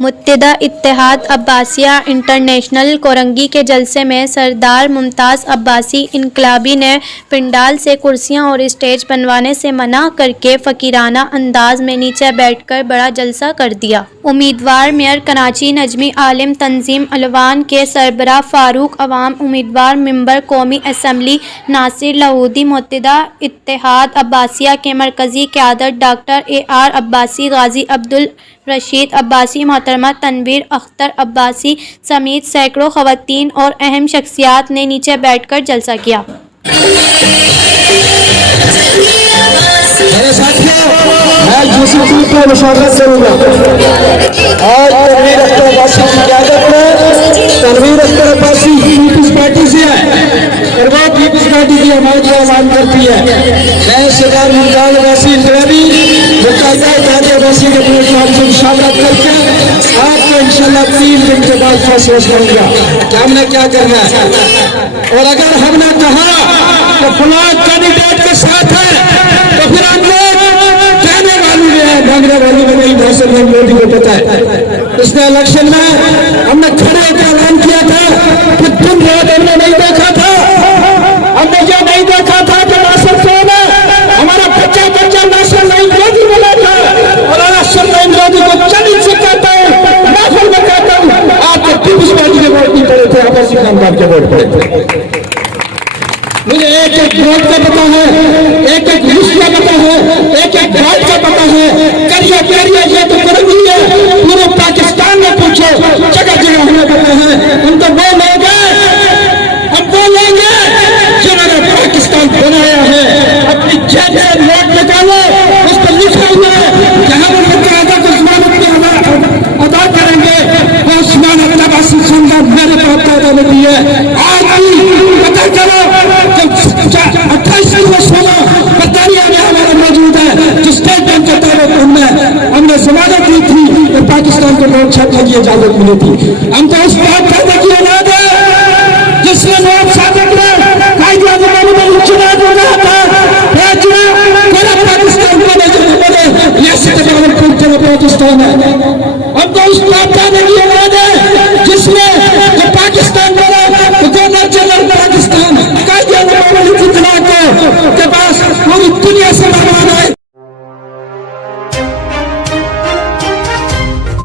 मुत्तहिदा इत्तेहाद Abbasiya international Korangi के जलसे में सरदार मुमताज़ अब्बासी इनकलाबी ने पंडाल से कुर्सियां और स्टेज बनवाने से मना करके फ़कीराना अंदाज में नीचे बैठकर बड़ा जलसा कर दिया। उम्मीदवार मेयर कराची नजमी आलिम तंजीम अलवान के सरबराह फ़ारूक अवाम उम्मीदवार मेंबर कौमी असम्बली नासिर लाहौदी मुत्तहिदा इत्तेहाद अब्बासिया के मरकज़ी क़यादत डॉक्टर AR अब्बासी गाजी अब्दुल रशीद अब्बासी मोहतरमा तनवीर अख्तर अब्बासी समेत सैकड़ों ख़वातीन और अहम शख्सियात ने नीचे बैठकर जलसा किया। मेरे साथियों, मैं यूसुफी को मुशावरत करूंगा और तनवीर अख्तर अब्बासी की क़यादत में तनवीर अख्तर अब्बासी पीपल्स पार्टी से है और वो पीपल्स पार्टी की हमायत का ऐलान करती है। मैं सरदार मुमताज़ अब्बासी इनकलाबी मुत्तहिदा इत्तेहाद अब्बासी के प्लेटफॉर्म से मुशावरत करके आपको इंशाल्लाह 3 दिन के बाद फैसला सुनाऊंगा कि हमने क्या करना है। और अगर हमने कहा कि फलां कैंडिडेट के साथ है तो फिर हम लोग कहने वाली है, भागने वाली में नहीं। भाषण में मोदी को पता है इसने इलेक्शन में हमने खड़े होकर ऐलान किया था कि तुम लोग हमने नहीं देखा था, हमने ये नहीं देखा था कि नासिर कौन है। हमारा बच्चा नासिर नहीं मोदी बोला था और नासिर नहीं मोदी को चलिए से कहता हूँ, महफिल में कहता हूँ, आपको पीपल्स पार्टी के वोट नहीं पड़े थे, आपसी कामगार के वोट पड़े थे। मुझे एक एक वोट का पता है, एक एक लिस्ट का पता है, एक एक वार्ड का पता है। करिए ये तो करनी है, पूरे पाकिस्तान में पूछो, जगह जगह हमें पता है। उनको वो लोग हम वो लेंगे जिन्होंने पाकिस्तान बनाया है। अपनी जेब से नोट निकालो, उस पर लिखा हुआ है कि हम उनके अदा को जमानत अदा करेंगे। वो जमानत अब्बासी संघ मेरे को पैदा नहीं है। आज भी पता करो 28 बरतानिया में हमारा मौजूद है, जो स्टेट बैंक के तहत हमने जमानत दी थी तो पाकिस्तान को नोट छापने की इजाजत मिली थी। हम तो उस बात पैदा की औलाद है जिसने नोट साबित में चुनाव हो रहा था। पाकिस्तान को नहीं बने, पाकिस्तान है। हम तो उस बात पैदा की